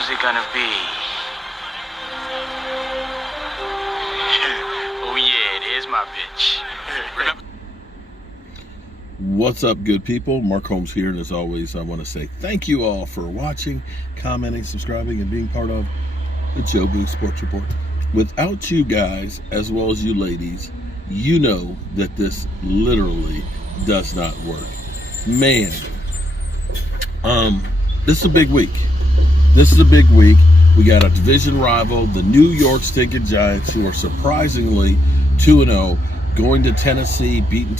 Who's it gonna be? Oh yeah, it is my bitch. What's up, good people? Mark Holmes here, and as always, I want to say thank you all for watching, commenting, subscribing, and being part of the Joe Boo Sports Report. Without you guys, as well as you ladies, you know that this literally does not work. Man, this is a big week. We got a division rival, the New York Stinking Giants, who are surprisingly 2-0, going to Tennessee, beating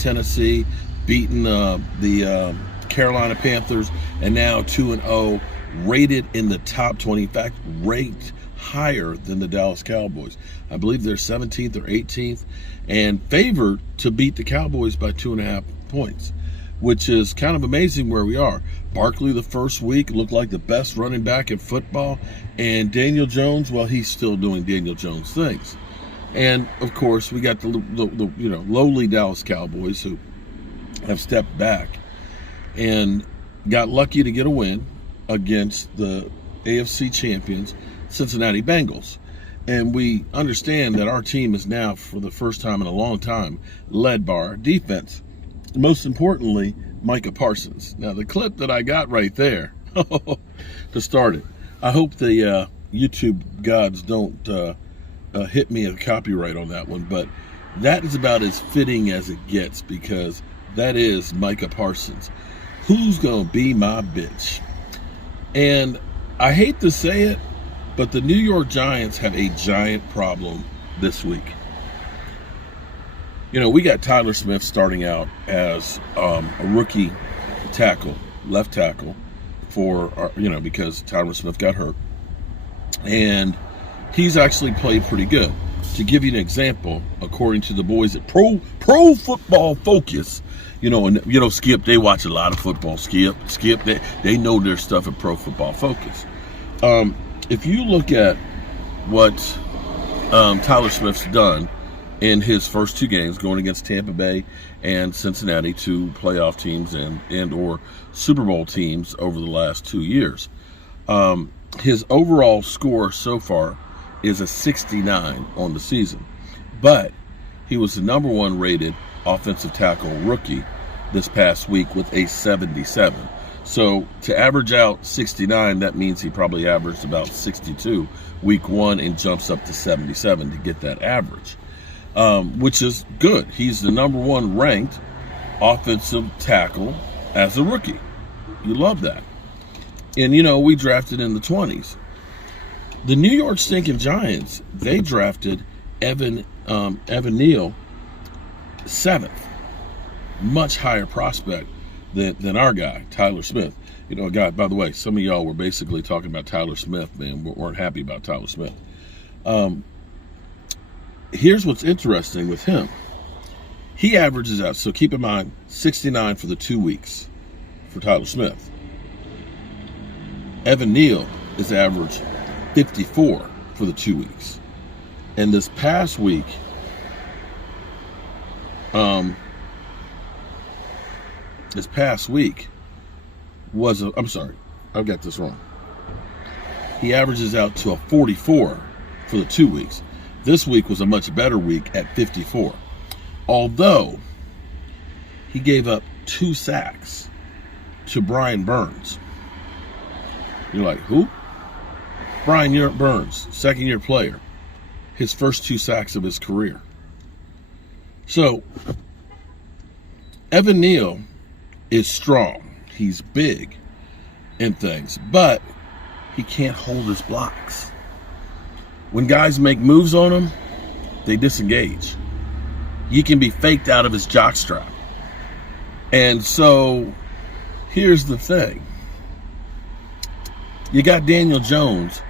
the Carolina Panthers, and now 2-0, rated in the top 20. In fact, ranked higher than the Dallas Cowboys. I believe they're 17th or 18th, and favored to beat the Cowboys by 2.5 points, which is kind of amazing where we are. Barkley the first week looked like the best running back in football, and Daniel Jones, well, he's still doing Daniel Jones things. And of course, we got the lowly Dallas Cowboys, who have stepped back and got lucky to get a win against the AFC champions Cincinnati Bengals. And we understand that our team is now, for the first time in a long time, led by our defense. Most importantly, Micah Parsons. Now, the clip that I got right there to start it, I hope the YouTube gods don't hit me a copyright on that one, but that is about as fitting as it gets, because that is Micah Parsons. Who's going to be my bitch? And I hate to say it, but the New York Giants have a giant problem this week. You know, we got Tyler Smith starting out as a rookie tackle, left tackle, because Tyler Smith got hurt. And he's actually played pretty good. To give you an example, according to the boys at Pro Football Focus, Skip, they watch a lot of football. Skip, they know their stuff at Pro Football Focus. If you look at what Tyler Smith's done in his first two games, going against Tampa Bay and Cincinnati, two playoff teams and or Super Bowl teams over the last 2 years, his overall score so far is a 69 on the season. But he was the number one rated offensive tackle rookie this past week with a 77. So to average out 69, that means he probably averaged about 62 week one and jumps up to 77 to get that average, which is good. He's the number one ranked offensive tackle as a rookie. You love that. And, we drafted in the 20s. The New York Stinking Giants, they drafted Evan Neal 7th. Much higher prospect than our guy, Tyler Smith. A guy, by the way, some of y'all were basically talking about Tyler Smith, man. Weren't happy about Tyler Smith. Here's what's interesting with him. He averages out, so keep in mind, 69 for the 2 weeks for Tyler Smith. Evan Neal is average 54 for the 2 weeks. And this past week, I'm sorry, I've got this wrong. He averages out to a 44 for the 2 weeks. This week was a much better week at 54. Although he gave up 2 sacks to Brian Burns. You're like, who? Brian Burns, second-year player. His first 2 sacks of his career. So, Evan Neal is strong. He's big and things, but he can't hold his blocks. When guys make moves on him, they disengage. He can be faked out of his jockstrap. And so, here's the thing. You got Daniel Jones,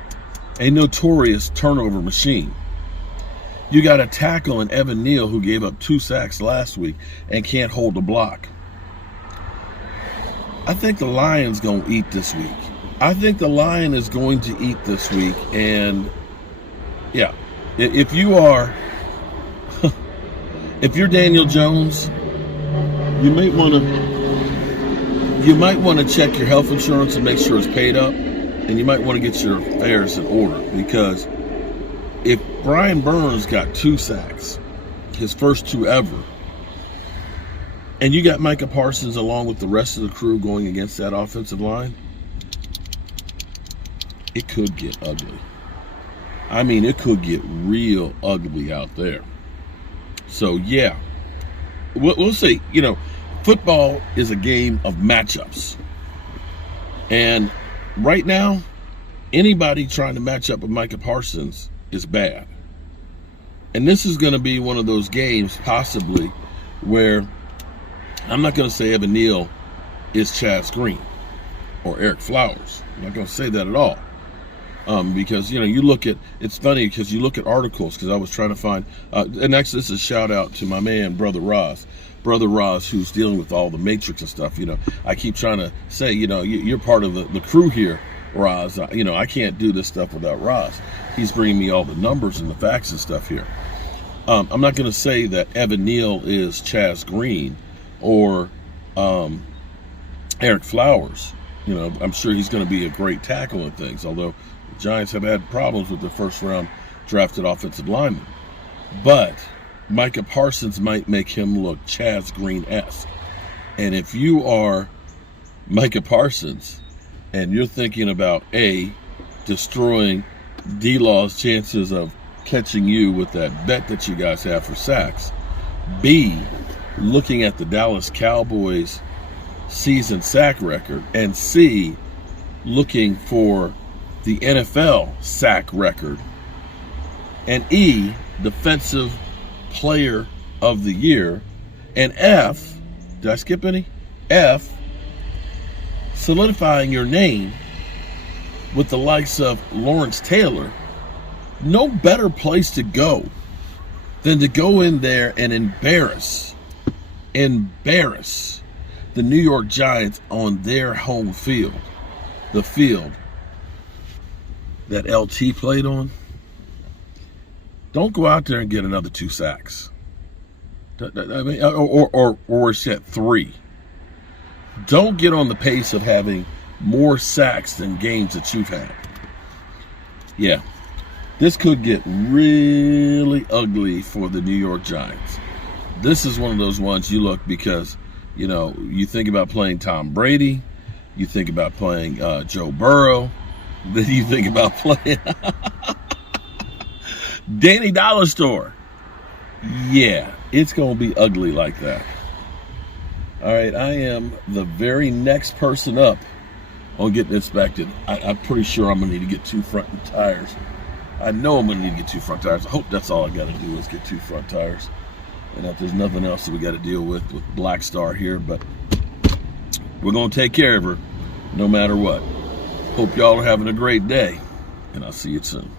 a notorious turnover machine. You got a tackle in Evan Neal who gave up 2 sacks last week and can't hold a block. I think the Lion's going to eat this week. I think the Lion is going to eat this week. And, yeah, if you're Daniel Jones, you might want to check your health insurance and make sure it's paid up. and you might want to get your affairs in order, because if Brian Burns got 2 sacks, his first 2 ever, and you got Micah Parsons along with the rest of the crew going against that offensive line, it could get ugly. I mean, it could get real ugly out there. So, yeah, we'll see. You know, football is a game of matchups. And right now, anybody trying to match up with Micah Parsons is bad. And this is going to be one of those games, possibly, where I'm not going to say Evan Neal is Chaz Green or Eric Flowers. I'm not going to say that at all. Because, you know, you look at, it's funny because you look at articles, because I was trying to find, and actually this is a shout out to my man, Brother Roz, who's dealing with all the Matrix and stuff. You know, I keep trying to say, you know, you're part of the crew here, Roz. You know, I can't do this stuff without Roz. He's bringing me all the numbers and the facts and stuff here. I'm not going to say that Evan Neal is Chaz Green or Eric Flowers. You know, I'm sure he's going to be a great tackle and things, although the Giants have had problems with their first-round drafted offensive lineman. But Micah Parsons might make him look Chaz Green-esque. And if you are Micah Parsons and you're thinking about, A, destroying D-Law's chances of catching you with that bet that you guys have for sacks, B, looking at the Dallas Cowboys season sack record, and C, looking for the NFL sack record, and E, defensive player of the year, and F, did I skip any? F, solidifying your name with the likes of Lawrence Taylor, no better place to go than to go in there and embarrass the New York Giants on their home field, the field that LT played on. Don't go out there and get another 2 sacks. I mean, or worse yet, 3. Don't get on the pace of having more sacks than games that you've had. Yeah, this could get really ugly for the New York Giants. This is one of those ones you look, because, you know, you think about playing Tom Brady, you think about playing Joe Burrow, then you think about playing Danny Dollar Store. Yeah, it's going to be ugly like that. All right, I am the very next person up on getting inspected. I'm pretty sure I'm going to need to get 2 front tires. I know I'm going to need to get 2 front tires. I hope that's all I got to do is get 2 front tires. And if there's nothing else that we got to deal with Black Star here, but we're going to take care of her no matter what. Hope y'all are having a great day, and I'll see you soon.